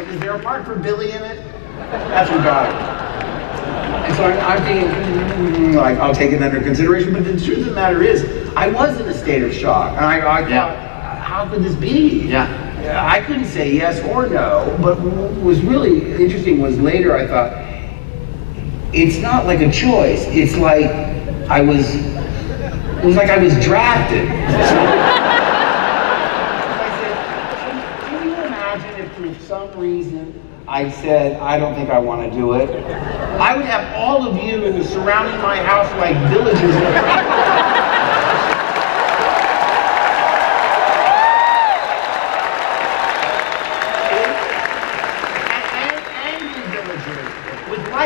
is there a part for Billy in it? That's what got it. And so I'm thinking, like, I'll take it under consideration, but the truth of the matter is, I was in a state of shock, and I thought, how could this be? Yeah. I couldn't say yes or no, but what was really interesting was later I thought, it's not like a choice, it's like it was like I was drafted. I said, can you imagine if for some reason I said, I don't think I want to do it? I would have all of you surrounding my house like villagers in a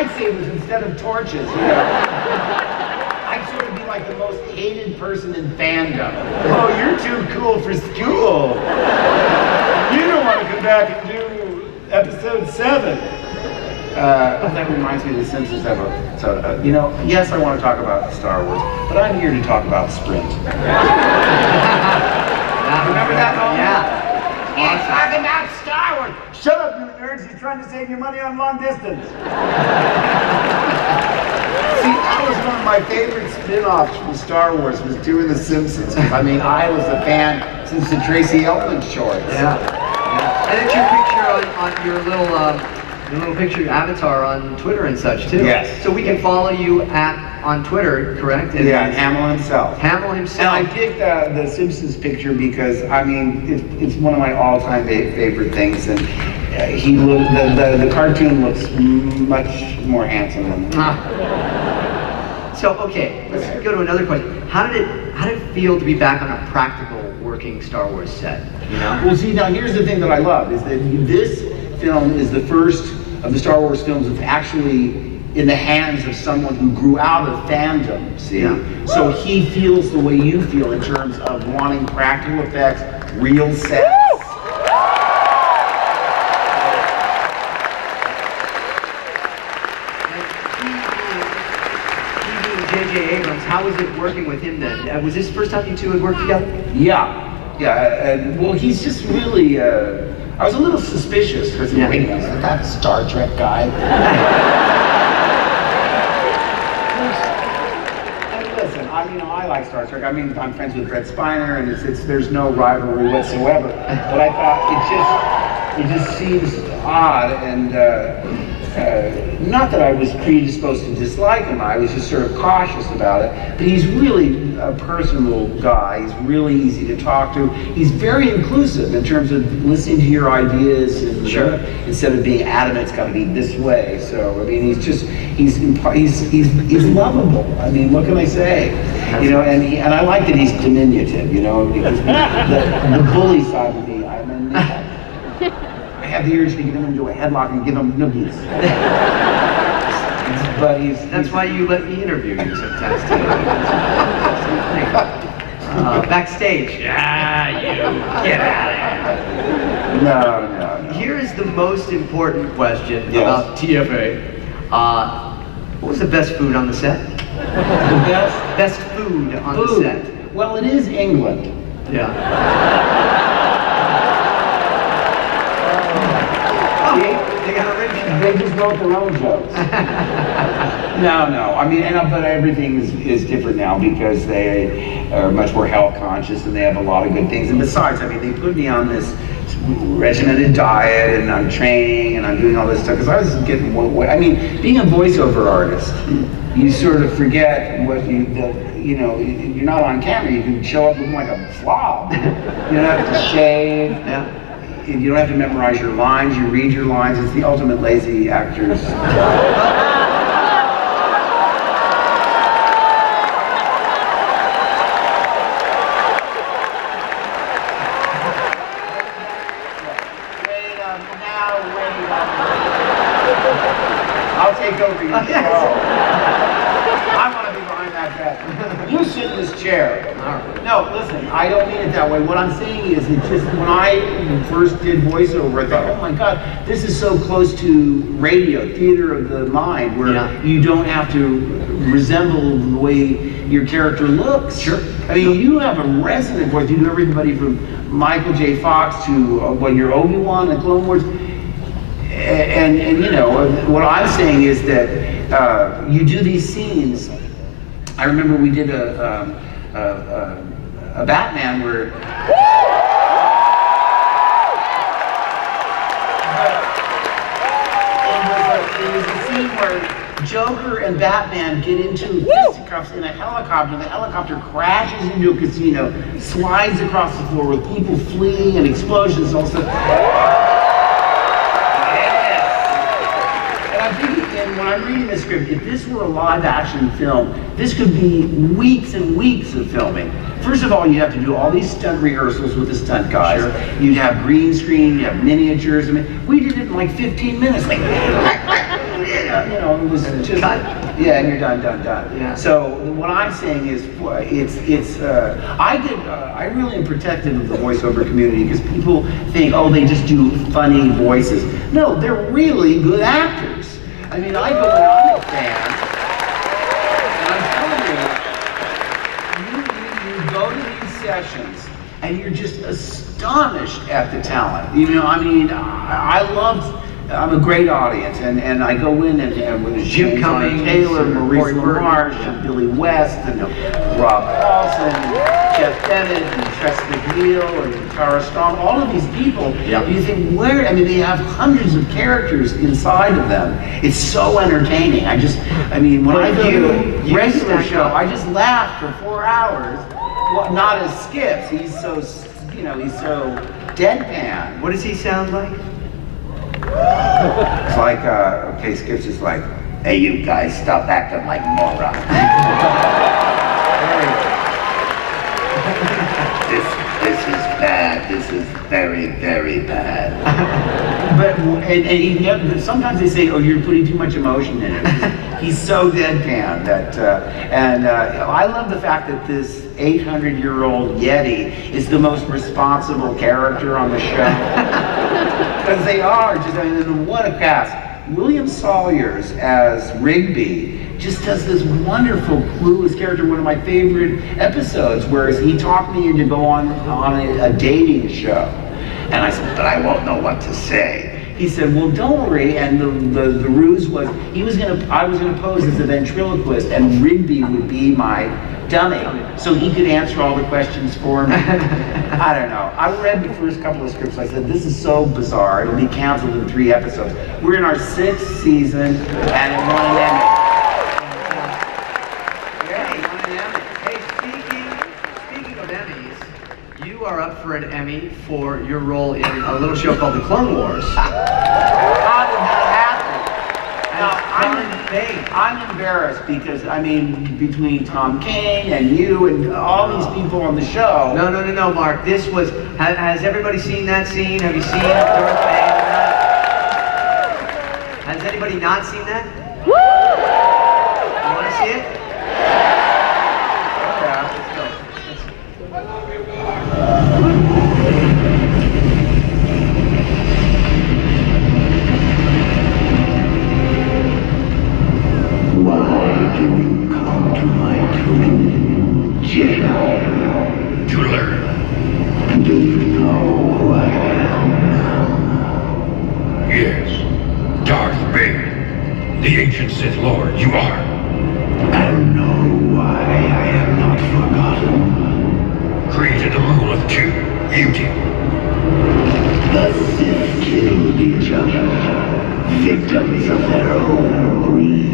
lightsabers instead of torches, you know. I'd sort of be like the most hated person in fandom. Oh, you're too cool for school. You don't want to come back and do episode 7. That reminds me of The Simpsons episode. So, you know, yes, I want to talk about Star Wars, but I'm here to talk about Sprint. Remember that moment? Yeah. He's talking about Star Wars. Shut up, you nerds. He's trying to save you money on long distance. See, that was one of my favorite spin-offs from Star Wars, was doing The Simpsons. I mean, I was a fan since the Tracy Ullman shorts. Yeah. And it's your picture on your little picture, your avatar on Twitter and such, too. Yes. So we can follow you on Twitter, correct? And yeah, Hamill himself. Hamill himself. And I picked the Simpsons picture because, I mean, it's one of my all-time favorite things, and the cartoon looks much more handsome than that. So, okay, let's go to another question. How did it feel to be back on a practical working Star Wars set? You know? Well, see, now here's the thing that I love, is that this film is the first of the Star Wars films that's actually in the hands of someone who grew out of fandom, see? Yeah. So he feels the way you feel in terms of wanting practical effects, real sets. J.J. Abrams, how was it working with him then? Was this the first time you two had worked together? Yeah. Well, he's just really, I was a little suspicious, because wait a minute, that Star Trek guy. And listen, I like Star Trek. I mean, I'm friends with Brett Spiner, and there's no rivalry whatsoever. But I thought it just seems odd, and not that I was predisposed to dislike him, I was just sort of cautious about it, but he's really a personal guy, he's really easy to talk to, he's very inclusive in terms of listening to your ideas, and instead of being adamant, it's got to be this way, so, I mean, he's lovable, I mean, what can I say? You know, and I like that he's diminutive, you know, because the bully side of me, I mean, I have the urge to get him into a headlock and give him noogies. But That's why you let me interview you sometimes, too. Backstage. You get out of here. No. Here is the most important question Yes. about TFA. What was the best food on the set? The Best food on the set. Well, it is England. Yeah. They just wrote their own jokes. No. I mean, but everything is different now because they are much more health conscious and they have a lot of good things. And besides, I mean, they put me on this regimented diet and I'm training and I'm doing all this stuff because I was getting I mean, being a voiceover artist, you sort of forget what you know, you're not on camera. You can show up looking like a slob. You don't have to shave. Yeah. You don't have to memorize your lines, you read your lines. It's the ultimate lazy actor's. I'll take over your show. I want to be behind that desk. You sit in this chair. No, listen, I don't mean it that way. What I'm saying is, it's just when I first did voiceover, I thought, oh my God, this is so close to radio, theater of the mind, where you don't have to resemble the way your character looks. Sure. I mean, you have a resonant voice. You do everybody from Michael J. Fox to your Obi-Wan, the Clone Wars. and you know, what I'm saying is that you do these scenes. I remember we did a Batman where it was a scene where Joker and Batman get into fisticuffs in a helicopter. The helicopter crashes into a casino, slides across the floor with people fleeing and explosions also. And when I'm reading the script, if this were a live action film, this could be weeks and weeks of filming. First of all, you have to do all these stunt rehearsals with the stunt guys. Sure. You'd have green screen, you have miniatures. I mean, we did it in like 15 minutes. Like, you know, it was just, yeah, and you're done. Yeah. So what I'm saying is, I really am protective of the voiceover community because people think, oh, they just do funny voices. No, they're really good actors. I mean, I go when I'm a fan, and I'm telling you, you go to these sessions, and you're just astonished at the talent. You know, I mean, I'm a great audience, and I go in and with Jim Cummings, Taylor, Maurice LaMarche, and Billy West, and Rob Paulson, and Jeff Bennett, and Tress MacNeille, and Tara Strong, all of these people. Yep. You think, I mean, they have hundreds of characters inside of them. It's so entertaining. When I go to a regular show, I just laugh for 4 hours. Well, not as Skips. He's so deadpan. What does he sound like? It's like, okay, Skips is like, hey, you guys, stop acting like morons. This is bad. This is very, very bad. But sometimes they say, oh, you're putting too much emotion in it. He's so deadpan that, I love the fact that this 800-year-old Yeti is the most responsible character on the show. Because they are what a cast. William Sawyers as Rigby just does this wonderful, clueless character. One of my favorite episodes, where he talked me into go on a dating show, and I said, but I won't know what to say. He said, well, don't worry. And the ruse was I was gonna pose as a ventriloquist, and Rigby would be my dummy, so he could answer all the questions for me. I don't know. I read the first couple of scripts. I said, this is so bizarre. It'll be canceled in 3 episodes. We're in our 6th season, and it won an Emmy. Yeah, it won an Emmy. Hey, speaking of Emmys, you are up for an Emmy for your role in a little show called The Clone Wars. How did that happen? I'm embarrassed because, I mean, between Tom Kane and you and all these people on the show. No, Mark. This was, has everybody seen that scene? Have you seen Darth Vader? Has anybody not seen that? Woo! You want to see it? Yeah, let's go. Why do you come to my tomb, Jedi? To learn. Do you know who I am now? Yes. Darth Vader. The ancient Sith Lord, you are. And know why I am not forgotten? Created the rule of 2. You did. The Sith killed each other, victims of their own greed.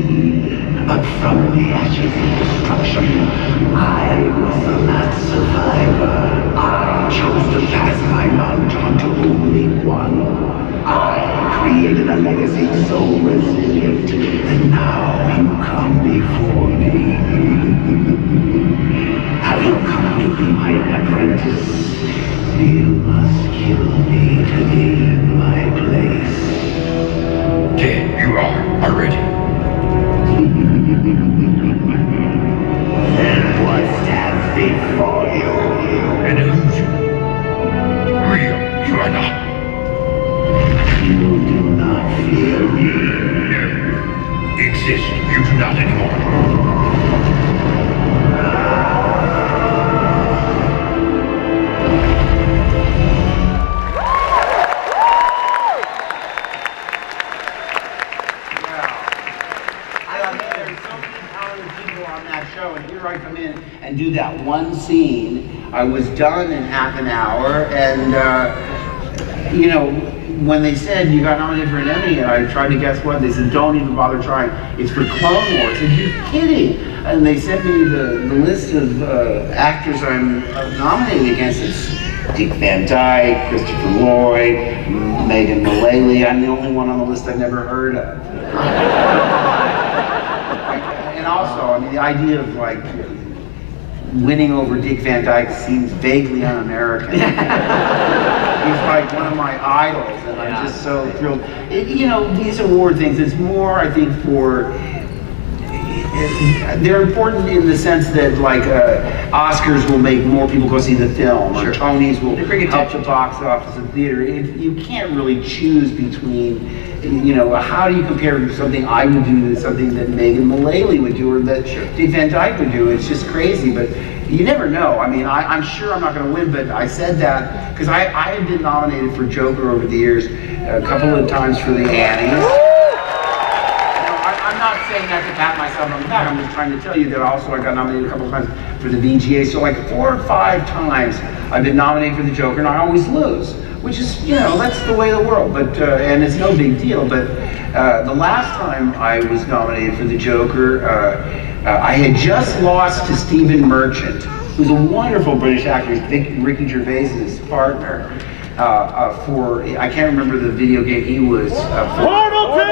But from the ashes of destruction, I was the last survivor. I chose to pass my knowledge on to only one. I created a legacy so resilient that now you come before me. Have you come to be my apprentice? You must kill me to gain my place. Dead you are already. Then what stands before you? An illusion. Real you are not. You do not fear me. No. Exist you do not anymore. show, and here I come in and do that one scene. I was done in half an hour, and you know, when they said you got nominated for an Emmy, and I tried to guess what, they said, don't even bother trying. It's for Clone Wars. I said, you're kidding. And they sent me the list of actors I'm nominated against. It's Dick Van Dyke, Christopher Lloyd, Megan Mullally. I'm the only one on the list I've never heard of. And also, I mean, the idea of like winning over Dick Van Dyke seems vaguely un-American. He's like one of my idols, and I'm just so thrilled. You know, these award things, it's more, I think, they're important in the sense that, like, Oscars will make more people go see the film, or Tonys will help the box office of theater. You can't really choose between, you know, how do you compare something I would do to something that Megan Mullally would do, or that Dick Van Dyke would do? It's just crazy, but you never know. I mean, I'm sure I'm not going to win, but I said that because I had been nominated for Joker over the years, a couple of times for the Annies. I'm not saying that to pat myself on the back. I'm just trying to tell you that also I got nominated a couple of times for the VGA. So like 4 or 5 times I've been nominated for the Joker, and I always lose, which is, you know, that's the way of the world. But and it's no big deal. But the last time I was nominated for the Joker, I had just lost to Stephen Merchant, who's a wonderful British actor. He's Ricky Gervais's partner. For, I can't remember the video game he was Portal 2!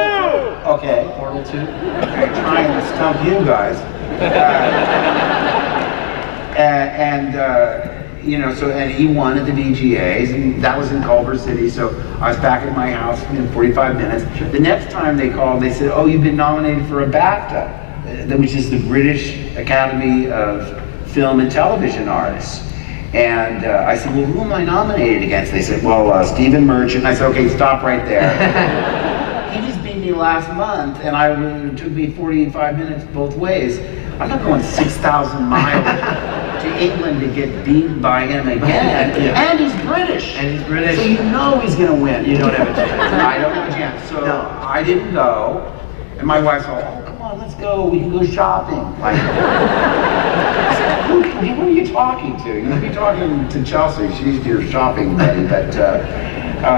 Okay. Portal 2. Okay, trying to stump you guys. You know, so, and he won at the VGAs, and that was in Culver City, so I was back at my house in 45 minutes. The next time they called, they said, oh, you've been nominated for a BAFTA, which is the British Academy of Film and Television Arts. And I said, well, who am I nominated against? They said, well, Stephen Merchant. I said, okay, stop right there. He just beat me last month, and it took me 45 minutes both ways. I'm not going 6,000 miles to England to get beat by him again. And he's British. And he's British. So you know he's going to win. You don't have a chance. I don't have a chance. So I didn't go. And my wife said, oh, come on, let's go. We can go shopping. Like, who are you talking to? You should be talking to Chelsea. She's your shopping buddy. But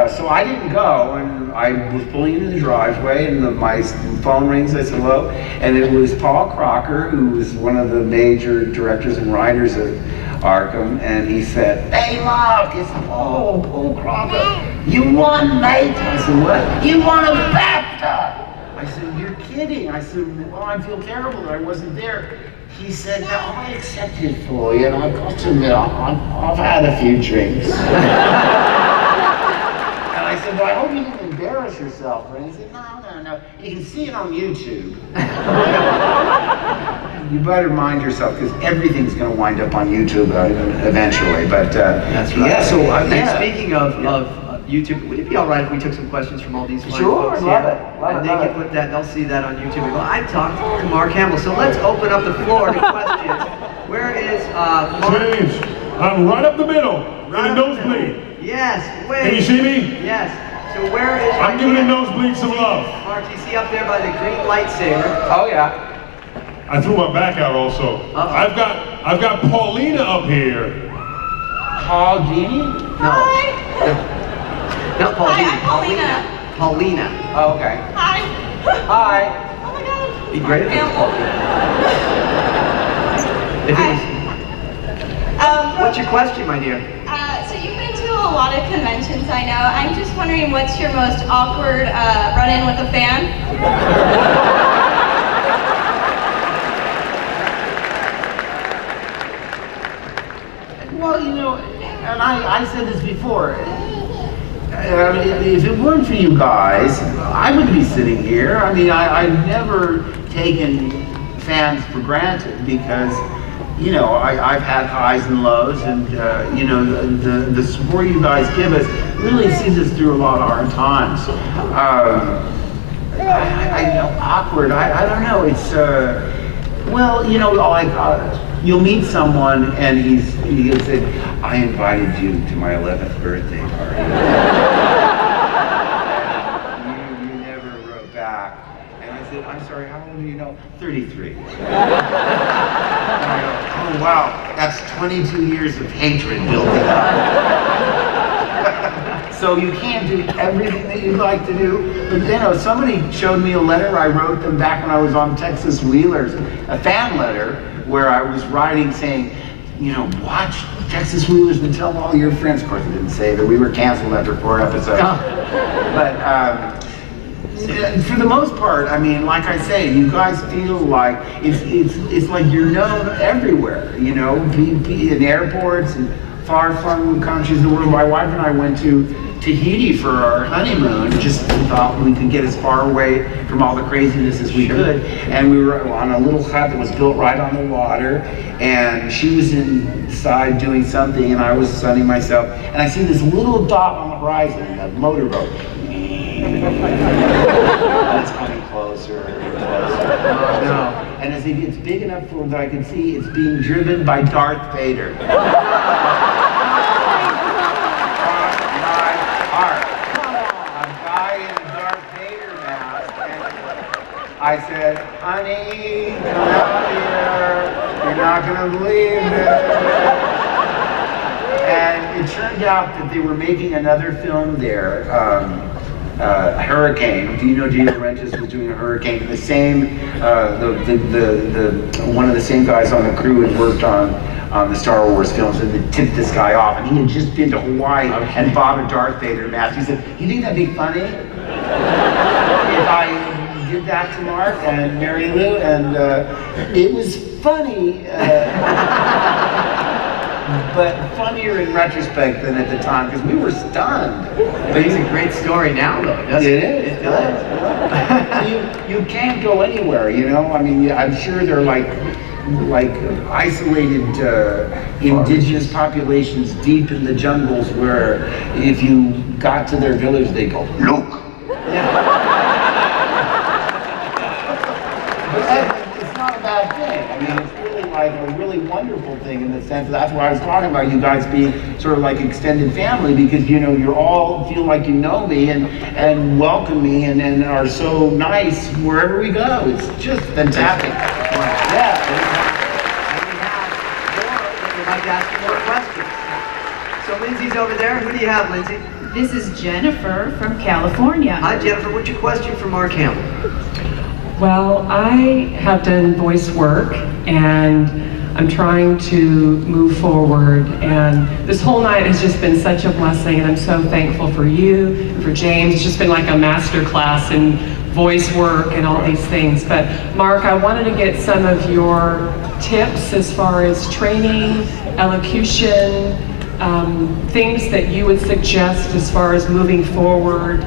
so I didn't go, and I was pulling into the driveway, and my phone rings. I said hello, and it was Paul Crocker, who was one of the major directors and writers of Arkham, and he said, "Hey, look, it's Paul Crocker. You won, mate." I said, "What? You won a BAFTA." I said, "You're kidding." I said, "Well, I feel terrible that I wasn't there." He said, "No, I accepted for you, and I've got to admit, I've had a few drinks." And I said, "Well, I hope you didn't embarrass yourself." And he said, "No. You can see it on YouTube." You better mind yourself, because everything's going to wind up on YouTube eventually. But that's right. Yeah. So and speaking of YouTube, would it be all right if we took some questions from all these fine folks love here? it. Love and it, they love can it. put that, they'll see that on YouTube and go, I talked to Mark Hamill. So let's open up the floor to questions. Where is Mark? James, I'm right up the middle, Right in a up the middle. nosebleed. Yes, wait. Can you see me? Yes. So where is I'm giving the nosebleed some love. Mark, you see up there by the green lightsaber? Oh yeah. I threw my back out also. Uh-oh. I've got Paulina up here. Paul Dini? No. Not Paulina. Hi, I'm Paulina. Paulina. Oh, okay. Hi. Hi. Oh my god. Be great if it was Paulina. If it was, what's your question, my dear? So you've been to a lot of conventions, I know. I'm just wondering, what's your most awkward run-in with a fan? Well, you know, and I said this before. I mean, if it weren't for you guys, I wouldn't be sitting here. I mean, I've never taken fans for granted, because, you know, I've had highs and lows, and you know, the support you guys give us really sees us through a lot of hard times. I know, awkward. I don't know. It's well, you know, like you'll meet someone and he'll say, "I invited you to my 11th birthday party." You never wrote back. And I said, I'm sorry, how old are you? No, 33. And I go, oh wow, that's 22 years of hatred building up. So you can't do everything that you'd like to do. But you know, somebody showed me a letter I wrote them back when I was on Texas Wheelers, a fan letter where I was writing saying, you know, watch Texas Wheelers and tell all your friends. Of course, I didn't say that. We were canceled after 4 episodes. But for the most part, I mean, like I say, you guys feel like it's like you're known everywhere. You know, in airports and far-flung countries of the world. My wife and I went to Tahiti for our honeymoon, just thought we could get as far away from all the craziness as we could. And we were on a little hut that was built right on the water, and she was inside doing something, and I was sunning myself, and I see this little dot on the horizon, a motorboat. And it's coming closer and closer. Oh, no. And as it gets big enough for that I can see, it's being driven by Darth Vader. I said, honey, come out here. You're not going to believe it. And it turned out that they were making another film there, Hurricane. Do you know De Laurentiis was doing a Hurricane? The same, one of the same guys on the crew had worked on the Star Wars films, and they tipped this guy off. And he had just been to Hawaii and bought a Darth Vader mask. He said, you think that'd be funny? If I did that to Mark and Mary Lou, and it was funny, but funnier in retrospect than at the time, because we were stunned. But it's a great story now, though, doesn't it? It is. It does. You can't go anywhere, you know? I mean, I'm sure they're like isolated indigenous populations deep in the jungles where if you got to their village, they go, look. Yeah. It's not a bad thing. I mean, it's really like a really wonderful thing in the sense that's why I was talking about you guys being sort of like extended family, because you know you all feel like you know me and welcome me and are so nice wherever we go. It's just fantastic. Yeah. We'd like to ask you more questions. So Lindsay's over there. Who do you have, Lindsay? This is Jennifer from California. Hi, Jennifer. What's your question for Mark Hamill? Well, I have done voice work, and I'm trying to move forward, and this whole night has just been such a blessing, and I'm so thankful for you and for James. It's just been like a master class in voice work and all these things. But Mark, I wanted to get some of your tips as far as training, elocution, things that you would suggest as far as moving forward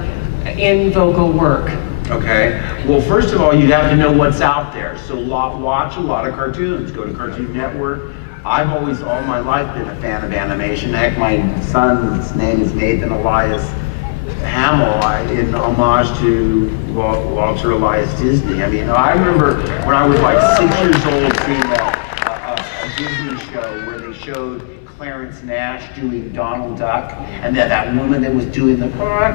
in vocal work. Okay. Well, first of all, you'd have to know what's out there. So watch a lot of cartoons. Go to Cartoon Network. I've always, all my life, been a fan of animation. Heck, my son's name is Nathan Elias Hamill, in homage to Walter Elias Disney. I mean, I remember when I was like 6 years old seeing a Disney show where they showed Clarence Nash doing Donald Duck, and then that woman that was doing the clucking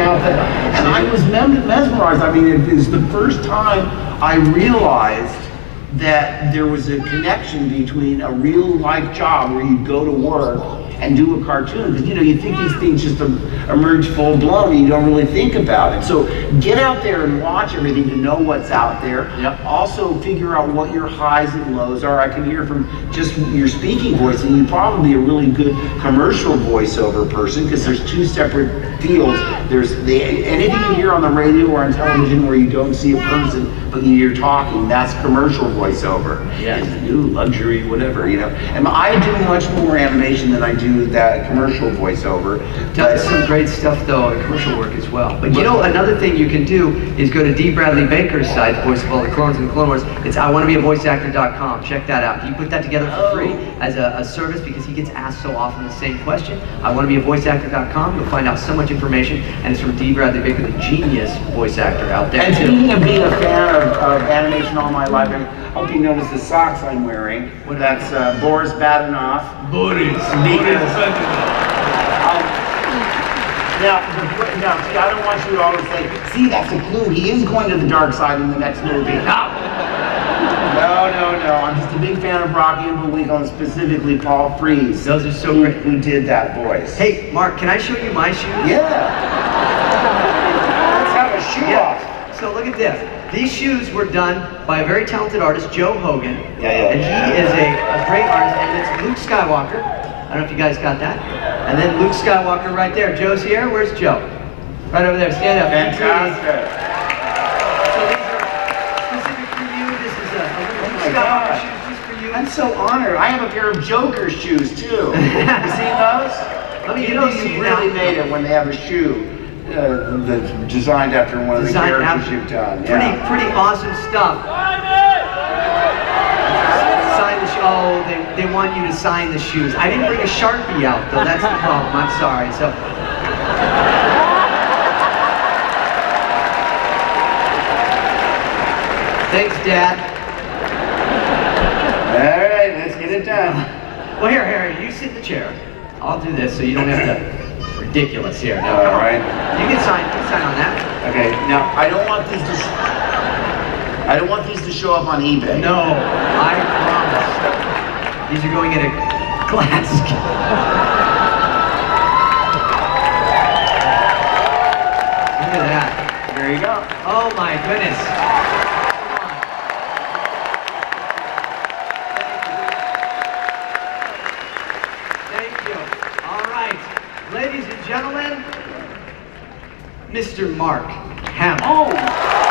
out there. And I was mesmerized. I mean, it was the first time I realized that there was a connection between a real life job where you go to work and do a cartoon, because you know, you think these things just emerge full blown and you don't really think about it. So get out there and watch everything to know what's out there. Yep. Also figure out what your highs and lows are. I can hear from just your speaking voice, and you're probably a really good commercial voiceover person, because there's two separate fields. There's anything you hear on the radio or on television where you don't see a person but you hear talking, that's commercial voiceover. Yeah. New luxury, whatever, you know. And I do much more animation than I do that commercial voiceover. Done some great stuff though in commercial work as well. But you know, another thing you can do is go to D. Bradley Baker's site, the voice of all the clones and Clone Wars. It's iwannabeavoiceactor.com. Check that out. He put that together for free as a service because he gets asked so often the same question. iwannabeavoiceactor.com. You'll find out so much information, and it's from D. Bradley Baker, the genius voice actor out there. And speaking of being a fan of animation all my life, I hope you notice the socks I'm wearing. That's Boris Badenov. Boris. Now, down. See, I don't want you to always say, see, that's a clue. He is going to the dark side in the next movie. No. No. I'm just a big fan of Rocky and Bullwinkle, and specifically Paul Frees. Those are so great. Who did that voice. Hey, Mark, can I show you my shoes? Yeah. Let's have a shoe off. So look at this. These shoes were done by a very talented artist, Joe Hogan. Yeah. And he is a great artist, and it's Luke Skywalker. I don't know if you guys got that. And then Luke Skywalker right there. Joe's here. Where's Joe? Right over there. Stand up. Fantastic. So these are specific for you. This is a Luke Skywalker shoes just for you. I'm so honored. I have a pair of Joker shoes too. You seen those? Let me You know introduce you you really now. made it when they have a shoe that's designed after one of the characters you've done. Yeah. Pretty awesome stuff. Sign the shoe. Oh, they want you to sign the shoes. I didn't bring a Sharpie out though. That's the problem. I'm sorry. So. Thanks, Dad. All right, let's get it done. Well, here, you sit in the chair. I'll do this so you don't have to. Ridiculous here. Now, All come on. right. You can sign on that. Okay. Now I don't want these to show up on eBay. No, I promise. These are going in a glass. Look at that. There you go. Oh my goodness. Thank you. All right. Ladies and gentlemen, Mr. Mark Hamill. Oh.